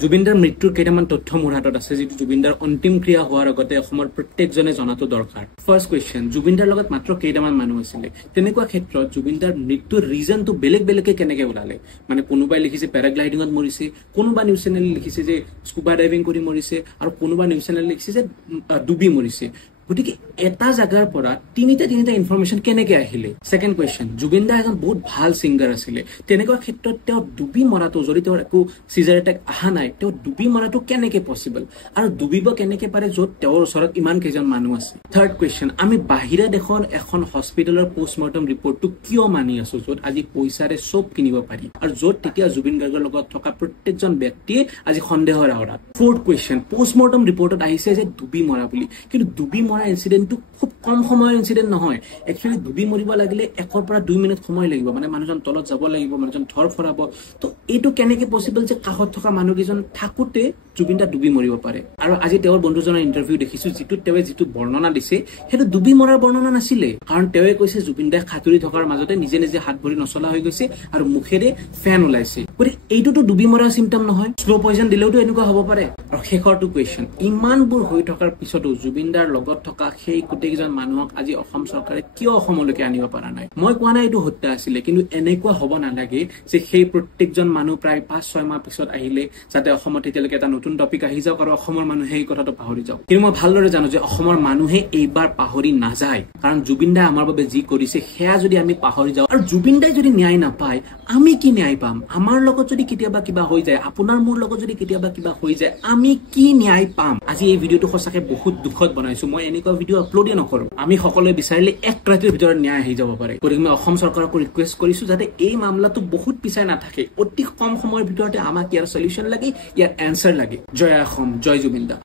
জুবিনদাৰ মৃত্যুৰ কেইটামান তথ্য মোৰ হাতত আছে যেটো জুবিনদাৰ অন্তিম ক্ৰিয়া হোৱাৰ আগতে অসমৰ প্ৰত্যেকজনে জনাটো দৰকাৰ। ফাৰ্ষ্ট কোৱেশ্চন, জুবিনদাৰ লগত মাত্ৰ কেইটামান মানুহ আছিল? তেনেকুৱা ক্ষেত্ৰত জুবিনদাৰ মৃত্যুৰ ৰিজনটো বেলেগ বেলেগকে কেনেকৈ ওলালে? মানে কোনোবাই লিখিছে পেৰাগ্লাইডিঙত মৰিছে, কোনোবা নিউজ চেনেল লিখিছে যে স্কুবা ডাইভিং কৰি মৰিছে, আৰু কোনোবা নিউজ চেনেল লিখিছে যে ডুবি মৰিছে। গতিকে এটা জায়গাৰ পৰা তিনিটা ইনফৰমেশন কেনেকৈ আহিলে? সেকেন্ড কোৱেশ্চন, জুবিনদা এজন বহুত ভাল সিংগাৰ আছিলে, তেনেকুৱা ক্ষেত্ৰত তেওঁ ডুবি মৰাটো যদি তেওঁৰ একো সিজাৰ এটেক আহা নাই, তেওঁ ডুবি মৰাটো কেনেকৈ পসিবল, আৰু ডুবিব কেনেকৈ পাৰে য'ত তেওঁৰ ওচৰত ইমান কেইজন মানুহ আছে? থাৰ্ড কোৱেশ্চন, আমি বাহিৰা দেশৰ এখন হস্পিটেলৰ পোষ্টমৰ্টম ৰিপৰ্টটো কিয় মানি আছো য'ত আজি পইচাৰে সব কিনিব পাৰি, আৰু য'ত তেতিয়া জুবিন গাৰ্গৰ লগত থকা প্ৰত্যেকজন ব্যক্তিয়ে আজি সন্দেহৰ আওৰাত? ফোৰ্থ কোৱেশ্চন, পোষ্টমৰ্টম ৰিপৰ্টত আহিছে যে ডুবি মৰা বুলি, কিন্তু ডুবি মৰা ইনসিডেন্টটো খুব কম সময়ৰ ইনসিডেন্ট নহয়। একচুয়ালি ডুবি মৰিব লাগিলে 1 পৰা 2 মিনিট সময় লাগিব, মানে মানুহজন তলত যাব লাগিব, মানুহজন ধৰ ফৰাব। তো এইটো কেনেকৈ পসিবল যে কাষত থকা মানুহকেইজন থাকোতে জুবিনদা ডুবি মৰিব পাৰে? আৰু আজি তেওঁৰ বন্ধুজনৰ ইন্টাৰভিউ দেখিছো, যিটো বৰ্ণনা দিছে সেইটো ডুবি মৰাৰ বৰ্ণনা নাছিলে, কাৰণ তেওঁৱে কৈছে জুবিনদাই খাতুৰি থকাৰ মাজতে নিজে নিজে হাত ভৰি নচলা হৈ গৈছে আৰু মুখেৰে ফেন ওলাইছে। গতিকে এইটোতো ডুবি মৰাৰ চিমটম নহয়, স্লো পয়জন দিলেওতো এনেকুৱা হ'ব পাৰে। আৰু শেষৰটো কোৱেশ্চন, ইমানবোৰ হৈ থকাৰ পিছতো জুবিনদাৰ লগত থকা সেই গোটেইজন মানুহক আজি অসম চৰকাৰে কিয় অসমলৈকে আনিব পৰা নাই? মই কোৱা নাই এইটো হত্যা আছিলে, কিন্তু এনেকুৱা হ'ব নালাগে যে সেই প্ৰত্যেকজন মানুহ প্ৰায় 5-6 মাহ পিছত আহিলে যাতে অসমত এতিয়ালৈকে এটা নতুন টপিক আহি যাওক আৰু অসমৰ মানুহে এই কথাটো পাহৰি যাওক। কিন্তু মই ভালদৰে জানো যে অসমৰ মানুহে এইবাৰ পাহৰি নাযায়, কাৰণ জুবিনদাই আমাৰ বাবে যি কৰিছে সেয়া যদি আমি পাহৰি যাওঁ, আৰু জুবিনদাই যদি ন্যায় নাপায় আমি কি ন্যায় পাম? আমাৰ লগত যদি কেতিয়াবা কিবা হৈ যায়, আপোনাৰ মোৰ লগত যদি কেতিয়াবা কিবা হৈ যায়, আমি কি ন্যায় পাম? আজি এই ভিডিঅ'টো সঁচাকে বহুত দুখত বনাইছো। মই এনেকুৱা ভিডিঅ' আপলোডে নকৰো। আমি সকলোৱে বিচাৰিলে 1 ৰাতিৰ ভিতৰত ন্যায় আহি যাব পাৰে। গতিকে মই অসম চৰকাৰক ৰিকুৱেষ্ট কৰিছো যাতে এই মামলাটো বহুত পিছাই নাথাকে, অতি কম সময়ৰ ভিতৰতে আমাক ইয়াৰ সলিউশন লাগে, ইয়াৰ এনসাৰ লাগে। জয় অসম, জয় জুবিনদা।